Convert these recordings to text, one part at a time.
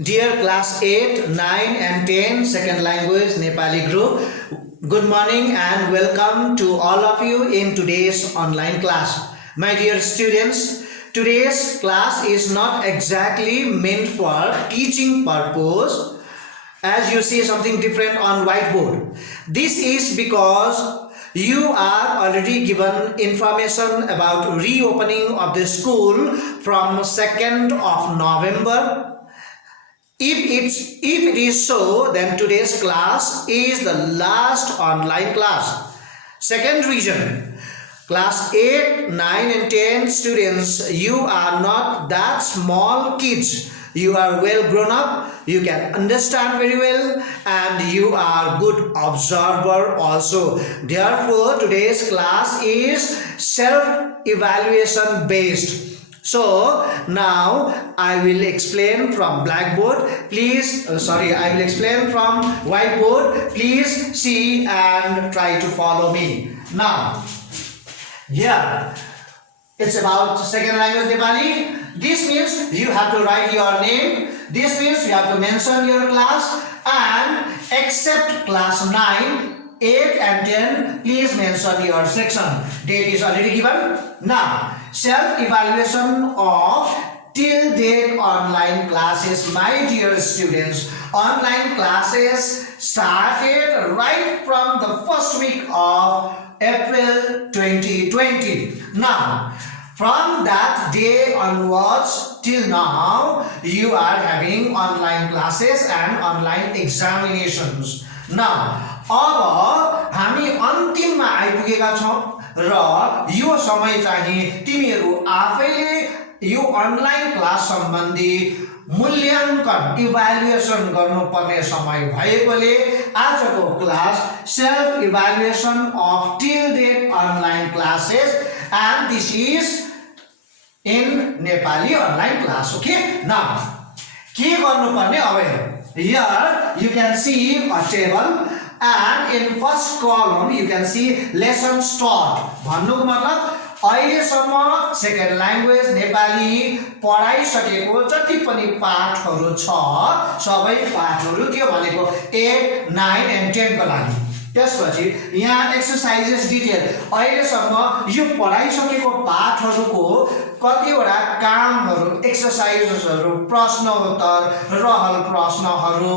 Dear class 8, 9 and 10 second language Nepali group, good morning and welcome to all of you in today's online class. My dear students, today's class is not exactly meant for teaching purpose. As you see something different on whiteboard. This is because you are already given information about reopening of the school from 2nd of November. If it is so, then today's class is the last online class. Second reason, class 8, 9 and 10 students, you are not that small kids. You are well grown up, you can understand very well, and you are good observer also. Therefore, today's class is self-evaluation based. So now I will explain from blackboard. Please, I will explain from whiteboard. Please see and try to follow me. Now, here it's about second language Nepali. This means you have to write your name. This means you have to mention your class, and except class 9, 8 and 10, please mention your section. Date is already given. Now, self-evaluation of till date online classes. My dear students, online classes started right from the first week of April 2020. Now, from that day onwards till now, you are having online classes and online examinations. Now, अब हामी अन्तिममा आइपुगेका छौं र यो समय चाहिँ तिमीहरू आफैले यो अनलाइन क्लास सम्बन्धी मूल्याङ्कन इभ्यालुएसन गर्नुपर्ने समय भएकोले आजको class self evaluation of till date online classes and this is in Nepali online class. Okay, now के गर्नुपर्ने अब here you can see a table and in first column you can see lesson start. भन्नुको मतलब अहिलेसम्म second language Nepali पढाइसकेको जति पनि पाठहरू छ सबै पाठहरू के भनेको 8, 9 and 10 को लागि. त्यसपछि यहाँ एक्सरसाइजेस डिटेल अहिलेसम्म यो पढाइसकेको पाठहरूको कतिवटा कामहरू एक्सरसाइजेसहरू प्रश्नोत्तर रहल प्रश्नहरू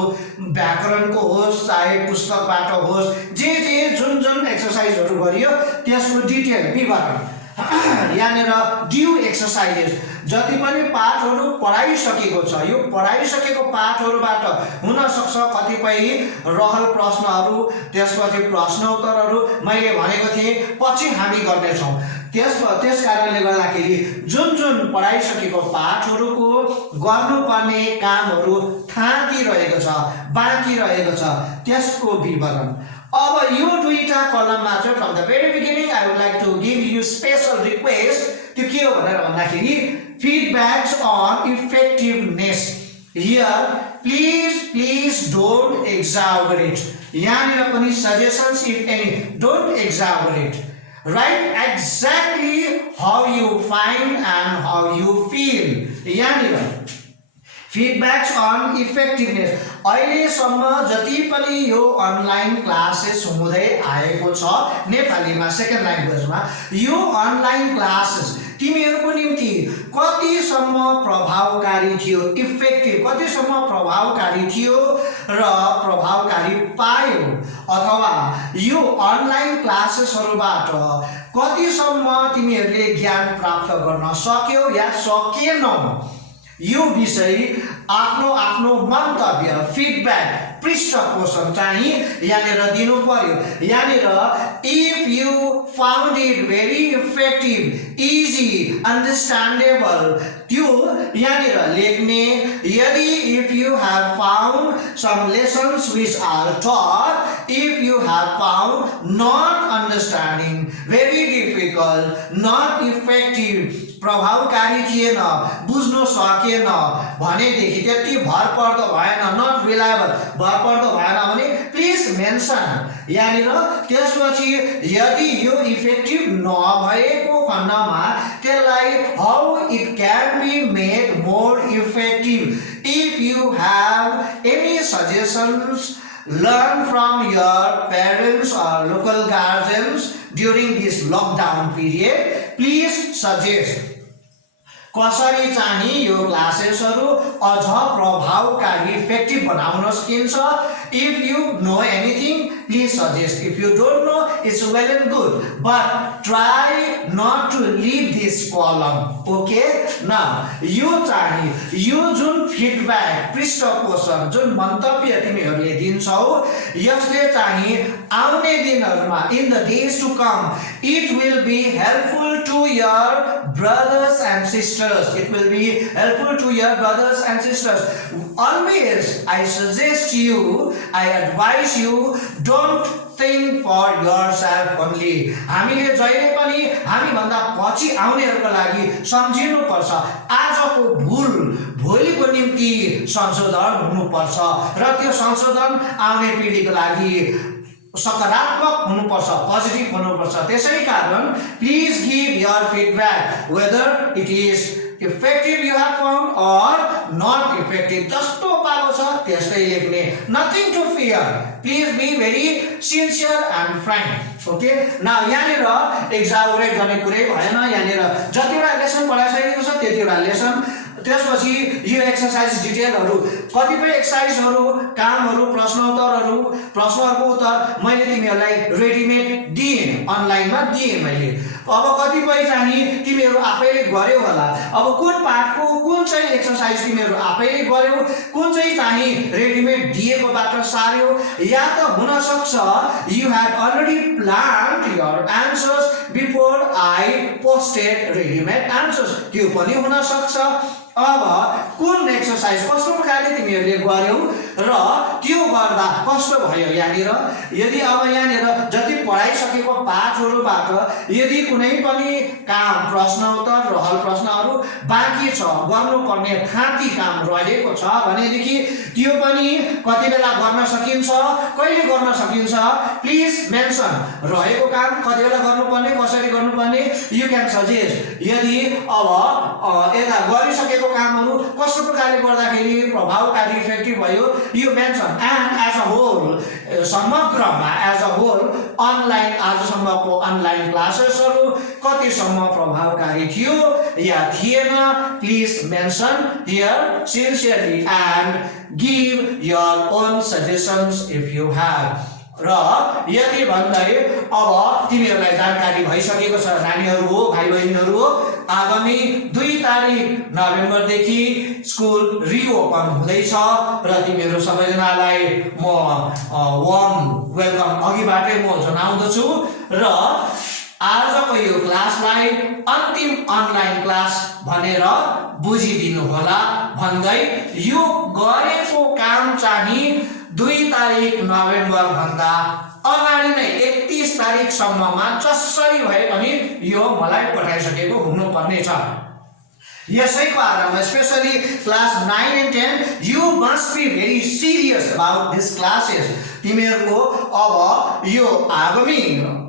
व्याकरणको होस् चाहे पुस्तकबाट होस् जे जुन जुन एक्सरसाइजहरू गरियो त्यसको डिटेल विवरण यहाँनिर ड्यू एक्सरसाइजेस जति पनि पाठहरू पढाइसकेको छ यो पढाइसकेको पाठहरूबाट हुन सक्छ कतिपय रहल प्रश्नहरू त्यसपछि प्रश्नोत्तरहरू मैले भनेको थिएँ पछि हामी गर्ने छौं. त्यस कारणले गर्दाखेरि जुन जुन पढाइसकेको पाठहरूको गर्नुपर्ने कामहरू थाती रहेको छ बाँकी रहेको छ त्यसको विवरण. अब यो दुईटा कलममा चाहिँ from the very beginning I would like to give you special request. त्यो के हो भनेर भन्दाखेरि feedbacks on effectiveness. Here please don't exaggerate. यहाँनिर पनि suggestions if any, don't exaggerate. Write exactly how you find and how you feel. यहाँनिर feedbacks on effectiveness. अहिलेसम्म जति पनि यो अनलाइन क्लासेस हुँदै आएको छ नेपालीमा सेकेन्ड ल्याङ्ग्वेजमा यो अनलाइन क्लासेस तिमीहरूको निम्ति कतिसम्म प्रभावकारी थियो, इफेक्टिभ कतिसम्म प्रभावकारी थियो र प्रभावकारी पायो अथवा यो अनलाइन क्लासेसहरूबाट कतिसम्म तिमीहरूले ज्ञान प्राप्त गर्न सक्यौ या सकेनौ यो विषय आफ्नो मन्तव्य फिडब्याक पृष्ठपोषण चाहिँ यहाँनिर दिनु पर्यो. यहाँनिर if you found it very effective easy understandable त्यो यहाँनिर लेख्ने. यदि if you have found some lessons which are taught if you have found not understanding very difficult, not effective, प्रभावकारी थिएन, बुझ्न सकेन भनेदेखि, त्यति भरपर्दो भएन, नट रिलायबल, भरपर्दो भएन भने प्लिज मेन्सन। यहाँनिर त्यसपछि यदि यो इफेक्टिभ नभएको खण्डमा त्यसलाई how it can be made more effective. If you have any suggestions, learn from your parents or local guardians during this lockdown period, please suggest कसरी चाहिँ यो क्लासेसहरू अझ प्रभावकारी इफेक्टिभ बनाउन सकिन्छ। If you know anything please suggest, if you don't know it's well and good, but try not to leave this column. Okay, now यो चाहिँ यो जुन फिडब्याक, पृष्ठपोषण, जुन मन्तव्य तिमीहरूले दिन्छौ, यसले चाहिँ आउने दिनहरूमा, in the days to come, it will be helpful to your brothers and sisters. It will be helpful to your brothers and sisters. Always I suggest you, I advise you, don't think for yourself only. हामीले जहिले पनि हामी भन्दा पछि आउनेहरूको लागि सम्झिनु पर्छ। आजको भुल भोलिको निम्ति संशोधन हुनुपर्छ र त्यो संशोधन आउने पिढीको लागि सकारात्मक हुनुपर्छ, पोजिटिभ हुनुपर्छ। त्यसै कारण please give your feedback, whether it is effective you have found or not effective. जस्तो पाएको छ त्यस्तै लेख्ने, nothing to fear, please be very sincere and frank. Okay, now यहाँनिर एक्जागरेट गर्ने कुरै भएन। यहाँनिर जतिवटा लेसन पढाइसकेको छ त्यतिवटा लेसन, त्यसपछि यो एक्सरसाइज डिटेलहरू, कतिपय एक्सरसाइजहरू, कामहरू, प्रश्नहरूको उत्तर मैले तिमीहरूलाई रेडिमेड दिएँ, अनलाइनमा दिएँ मैले। अब कतिपय चाहिँ तिमीहरू आफैले गर्यौ होला। अब कुन पाठको कुन चाहिँ एक्सरसाइज तिमीहरू आफैले गर्यौ, कुन चाहिँ रेडिमेड दिएकोबाट सार्यौ, या त हुन सक्छ you had already planned your answers before I posted readymade answers, त्यो पनि हुन सक्छ। अब कुन एक्सरसाइज कस्तो प्रकारले तिमीहरूले गर्यौ र त्यो गर्दा कस्तो भयो यहाँनिर, यदि अब यहाँनिर जति पढाइसकेको पाठहरूबाट यदि कुनै पनि काम, प्रश्न उत्तर, रहल प्रश्नहरू बाँकी छ, गर्नुपर्ने थाँती काम रहेको छ भनेदेखि त्यो पनि कति बेला गर्न सकिन्छ, कहिले गर्न सकिन्छ, प्लिज मेन्सन। रहेको काम कति बेला गर्नुपर्ने, कसरी गर्नुपर्ने, यु क्यान सजेस्ट। यदि अब यता गरिसकेको कामहरू कस्तो प्रकारले गर्दाखेरि प्रभावकारी इफेक्टिभ भयो, यो mention. And as a whole, समग्रमा एज अ होल अनलाइन, आजसम्मको अनलाइन क्लासेसहरू कतिसम्म प्रभावकारी थियो या थिएन, please mention here sincerely and give your own suggestions if you have. र यति भन्दै अब तिमीहरूलाई जानकारी भइसकेको छ नानीहरू हो, भाइ बहिनीहरू हो, आगामी 2 तारिक नोभेम्बरदेखि स्कुल रिओपन हुँदैछ र तिमीहरू सबैजनालाई म वार्म वेलकम अघिबाटै म जनाउँदछु। र आजको यो क्लासलाई अन्तिम अनलाइन क्लास भनेर बुझिदिनु होला भन्दै यो गरेको काम चाहिँ 2 तारिक नोभेम्बर भन्दा अगाडि नै 31 तारिकसम्ममा जसरी भए पनि यो मलाई पठाइसकेको हुनुपर्ने छ। यसैको आधारमा specially class 9 and 10 you must be very serious about these classes। तिमीहरूको अब यो आगामी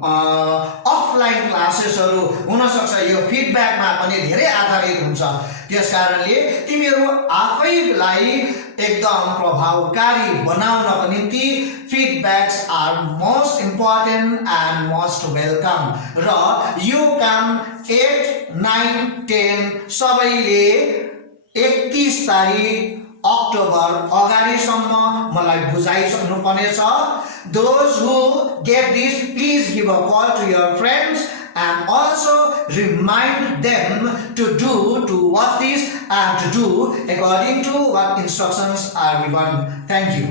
अफलाइन क्लासेसहरू हुन सक्छ, यो फिडब्याकमा पनि धेरै आधारित हुन्छ। त्यसकारणले तिमीहरू आफैलाई एकदम प्रभावकारी बनाउनको निम्ति feedbacks are most important and most welcome। र यो काम 8, 9, 10 सबैले 31 तारिक अक्टोबर अगाडिसम्म मलाई बुझाइसक्नु पर्नेछ। Those who get this, please give a call to your friends and also remind them to watch this and to do according to what instructions are given. Thank you.